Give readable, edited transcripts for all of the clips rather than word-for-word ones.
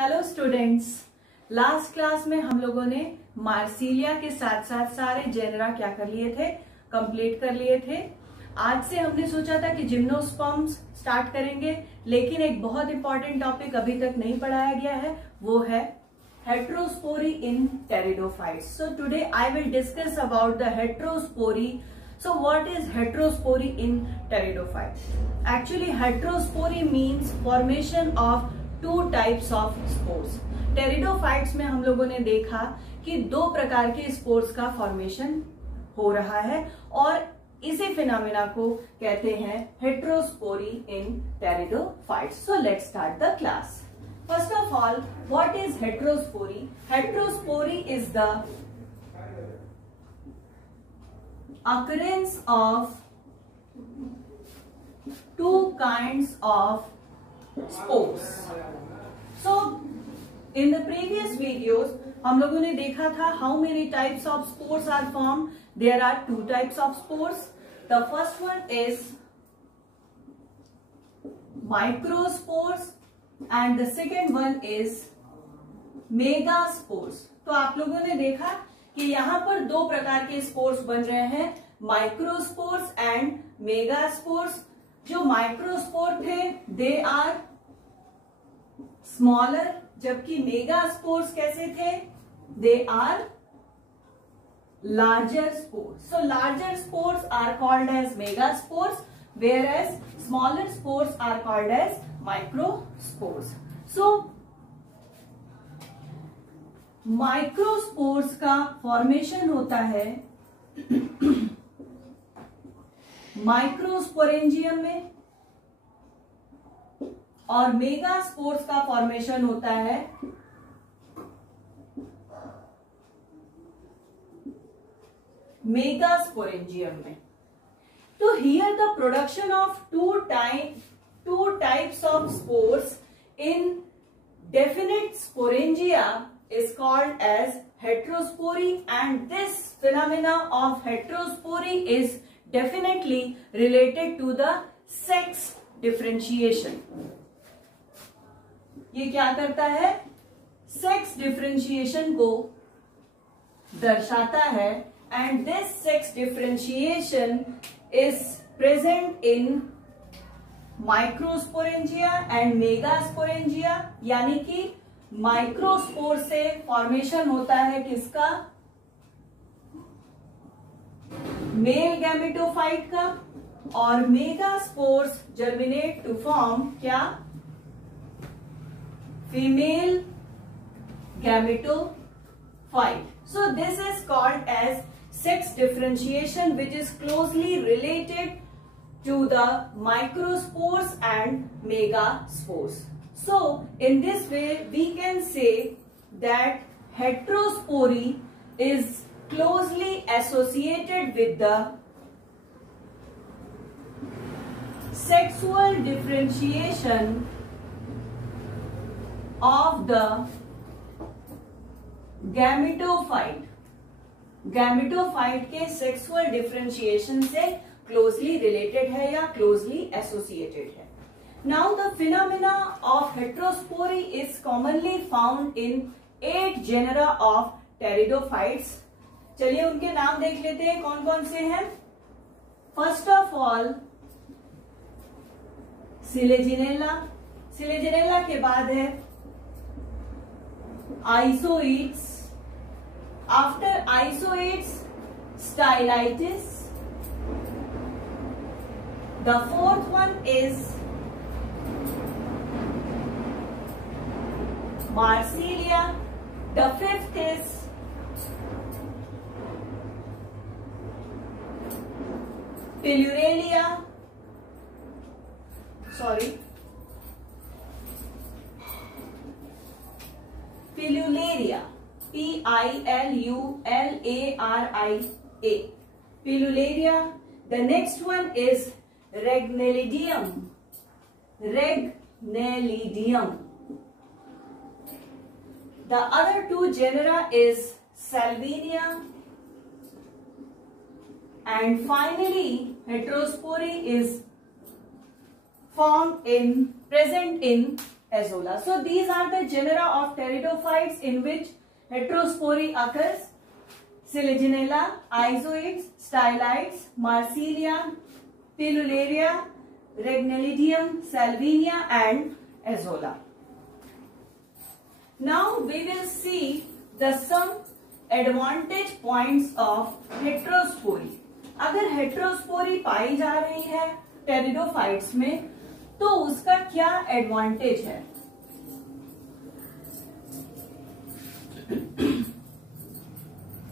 Hello students, last class में हम लोगों ने मार्सिलिया के साथ साथ सारे जेनरा क्या कर लिए थे, कंप्लीट कर लिए थे। आज से हमने सोचा था कि जिम्नोस्पर्म्स स्टार्ट करेंगे, लेकिन एक बहुत इंपॉर्टेंट टॉपिक अभी तक नहीं पढ़ाया गया है, वो है heterospory in pteridophytes. So today I will discuss about the heterospory. So what is heterospory in pteridophytes? Actually heterospory means formation of two types of spores. Pteridophytes में हम लोगों ने देखा कि दो प्रकार के स्पोर्स का फॉर्मेशन हो रहा है और इसी फिनोमेना को कहते हैं heterospory in pteridophytes. So let's start the class. First of all, what is heterospory? Heterospory is the occurrence of two kinds of spores. So in the previous videos हम लोगों ने देखा था how many types of spores are formed. There are two types of spores. The first one is microspores and the second one is megaspores. तो आप लोगों ने देखा कि यहाँ पर दो प्रकार के स्पोर्स बन रहे हैं, माइक्रोस्पोर्स एंड मेगास्पोर्स. जो माइक्रोस्पोर थे दे आर स्मॉलर, जबकि मेगास्पोर्स कैसे थे, they are larger spores. So larger spores are called as megaspores, whereas smaller spores are called as microspores. So microspores का फॉर्मेशन होता है माइक्रोस्पोरेंजियम में और मेगास्पोर्स का फॉर्मेशन होता है मेगास्पोरेंजियम में. तो here the production of two types of spores in definite sporangia is called as heterospory, and this phenomena of heterospory is definitely related to the sex differentiation. ये क्या करता है, सेक्स डिफरेंशिएशन को दर्शाता है, and this sex differentiation is present in microsporangia and megasporangia. यानी कि microspore से फॉर्मेशन होता है किसका, मेल गैमेटोफाइट का, और मेगास्पोर्स जर्मिनेट टू फॉर्म क्या, female gametophyte. So this is called as sex differentiation which is closely related to the microspores and megaspores. So in this way we can say that heterospory is closely associated with the sexual differentiation of the gametophyte. Gametophyte के sexual differentiation से closely related है या closely associated है. Now the phenomena of heterospory is commonly found in 8 genera of pteridophytes. चलिए उनके नाम देख लेते हैं कौन कौन से हैं. First of all Selaginella. Selaginella के बाद है Isoetes. After Isoetes Stylites. The fourth one is Marsilia. The fifth is Piluralia. Pilularia. P-I-L-U-L-A-R-I-A. Pilularia. The next one is Ragnelidium. Ragnelidium. The other two genera is Salvinia, and finally heterospory is present in azolla. So these are the genera of pteridophytes in which heterospory occurs. Selaginella, Isoids, Stylites, Marsilia, Tellularia, Regnalidium, Salvinia and Azolla. Now we will see the some advantage points of heterospory. अगर heterospory पाई जा रही है pteridophytes में तो उसका क्या advantage है.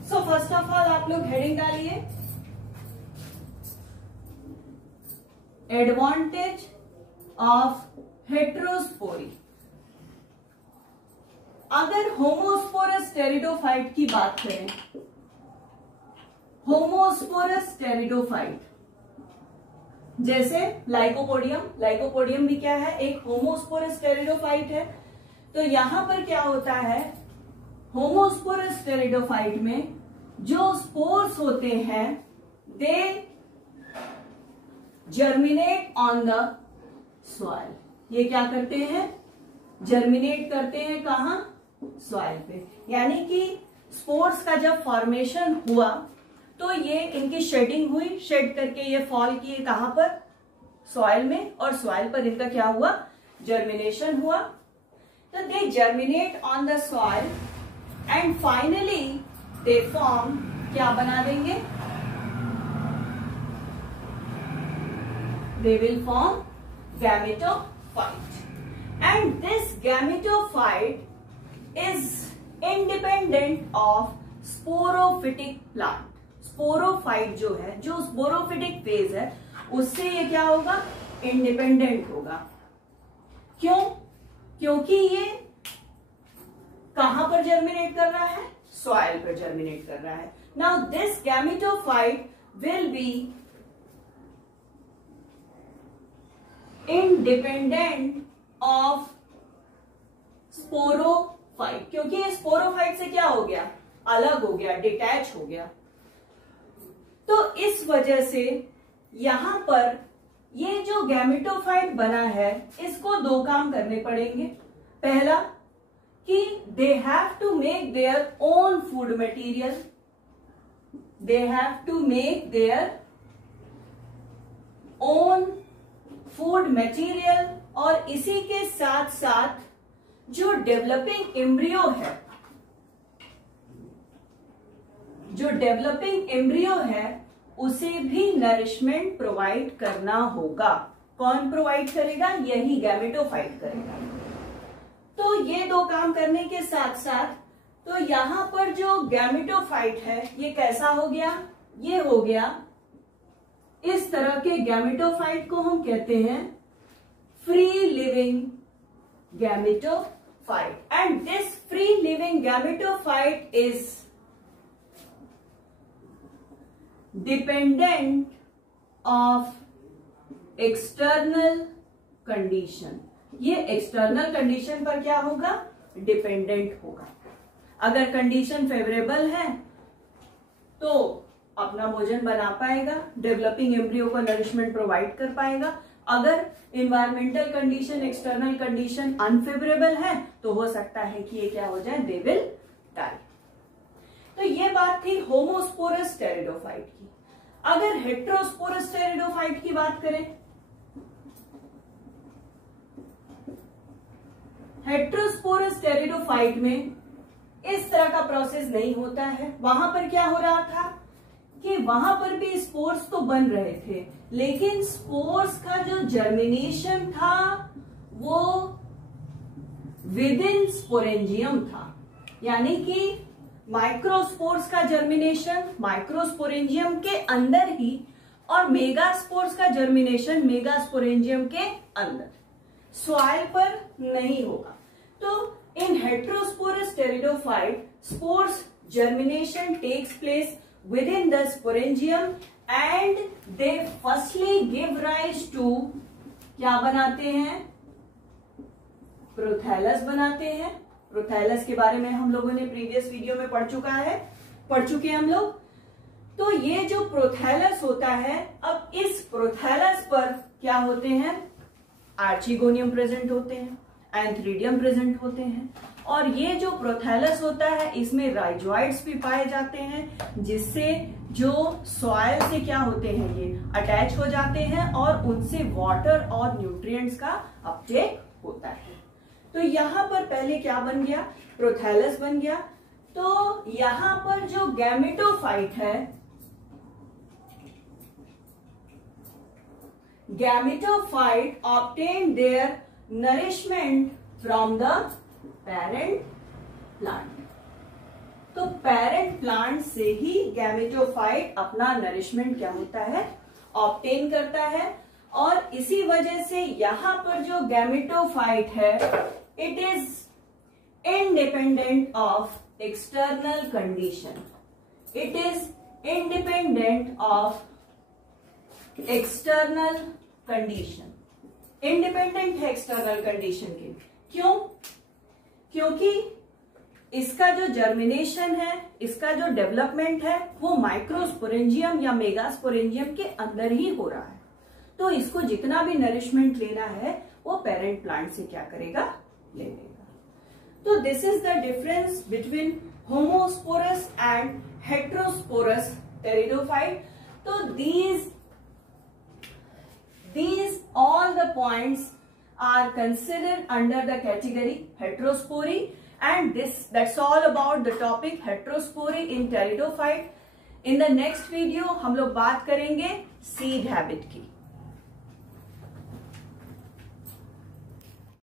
So first of all आप लोग हेडिंग डालिए, एडवांटेज ऑफ हेट्रोस्पोरी. अगर होमोस्पोरस टेरिडोफाइट की बात करें, होमोस्पोरस टेरिडोफाइट जैसे लाइकोपोडियम, लाइकोपोडियम भी क्या है, एक होमोस्पोरस टेरिडोफाइट है. तो यहां पर क्या होता है, होमोस्पोरस टेरिडोफाइट में जो स्पोर्स होते हैं दे जर्मिनेट ऑन द सॉइल. ये क्या करते हैं, जर्मिनेट करते हैं कहां, सॉइल पे. यानी कि स्पोर्स का जब फॉर्मेशन हुआ तो ये इनकी शेडिंग हुई, शेड करके ये फॉल किए कहां पर, सॉइल में, और सॉइल पर इनका क्या हुआ, जर्मिनेशन हुआ. तो they germinate on the soil and finally they form, क्या बना देंगे, they will form gametophyte. And this gametophyte is independent of sporophytic plant. Sporophyte जो है, जो स्पोरोफिटिक फेज है, उससे ये क्या होगा, इंडिपेंडेंट होगा. क्यों, क्योंकि ये कहां पर जर्मिनेट कर रहा है, सॉइल पर जर्मिनेट कर रहा है. Now this gametophyte will be independent of sporophyte, क्योंकि ये स्पोरोफाइट से क्या हो गया, अलग हो गया, डिटैच हो गया. तो इस वजह से यहां पर ये जो गैमेटोफाइट बना है इसको दो काम करने पड़ेंगे. पहला कि they have to make their own food material, they have to make their own food material. और इसी के साथ साथ जो डेवलपिंग एम्ब्रियो है, जो डेवलपिंग एम्ब्रियो है उसे भी नरिशमेंट प्रोवाइड करना होगा. कौन प्रोवाइड करेगा, यही गैमेटोफाइट करेगा. तो ये दो काम करने के साथ साथ तो यहां पर जो गैमेटोफाइट है ये कैसा हो गया, ये हो गया, इस तरह के गैमेटोफाइट को हम कहते हैं free living gametophyte. And this free living gametophyte is dependent of external condition. ये एक्सटर्नल कंडीशन पर क्या होगा, डिपेंडेंट होगा. अगर कंडीशन फेवरेबल है तो अपना भोजन बना पाएगा, डेवलपिंग एम्ब्रियो को नरिशमेंट प्रोवाइड कर पाएगा. अगर environmental condition, external condition unfavourable है तो हो सकता है कि ये क्या हो जाए, दे विल डाई. तो ये बात थी होमोस्पोरस टेरिडोफाइट की. अगर हेट्रोस्पोरस टेरिडोफाइट की बात करें, हेट्रोस्पोरस टेरिडोफाइट में इस तरह का प्रोसेस नहीं होता है. वहां पर क्या हो रहा था कि वहां पर भी स्पोर्स तो बन रहे थे, लेकिन स्पोर्स का जो जर्मिनेशन था वो विद इन स्पोरेंजियम था. यानी कि माइक्रोस्पोर्स का जर्मिनेशन माइक्रोस्पोरेंजियम के अंदर ही, और मेगास्पोर्स का जर्मिनेशन मेगास्पोरेंजियम के अंदर, सॉइल पर नहीं होगा. तो इन heterosporous pteridophyte spores germination takes place within the sporangium and they firstly give rise to, क्या बनाते हैं, प्रोथैलस बनाते हैं. प्रोथैलस के बारे में हम लोगों ने प्रीवियस वीडियो में पढ़ चुके हम लोग. तो ये जो प्रोथैलस होता है, अब इस प्रोथैलस पर क्या होते हैं, आर्चिगोनियम प्रेजेंट होते हैं. एंथ्रीडियम प्रेजेंट होते हैं। और ये जो प्रोथैलस होता है इसमें राइजोइड्स भी पाए जाते हैं, जिससे जो सॉइल से क्या होते हैं ये अटैच हो जाते हैं और उनसे वाटर और न्यूट्रिएंट्स का अपटेक होता है। तो यहां पर पहले क्या बन गया, प्रोथैलस बन गया। तो यहां पर जो गैमेटोफाइट है, gametophyte obtain their nourishment from the parent plant. तो पेरेंट प्लांट से ही गैमेटोफाइट अपना नरिशमेंट क्या होता है, ऑब्टेन करता है। और इसी वजह से यहां पर जो गैमेटोफाइट है it is independent of external condition. It is independent of external condition. Independent है एक्सटर्नल कंडीशन के। क्यों? क्योंकि इसका जो जर्मिनेशन है, इसका जो डेवलपमेंट है वो माइक्रोस्पोरेंजियम या मेगास्पोरेंजियम के अंदर ही हो रहा है। तो इसको जितना भी नरिशमेंट लेना है वो पेरेंट प्लांट से क्या करेगा, ले लेगा। तो this is the difference between homosporous and heterosporous pteridophyte. तो these all the points are considered under the category heterospory, and that's all about the topic heterospory in pteridophyte. In the next video हम लोग बात करेंगे seed habit की।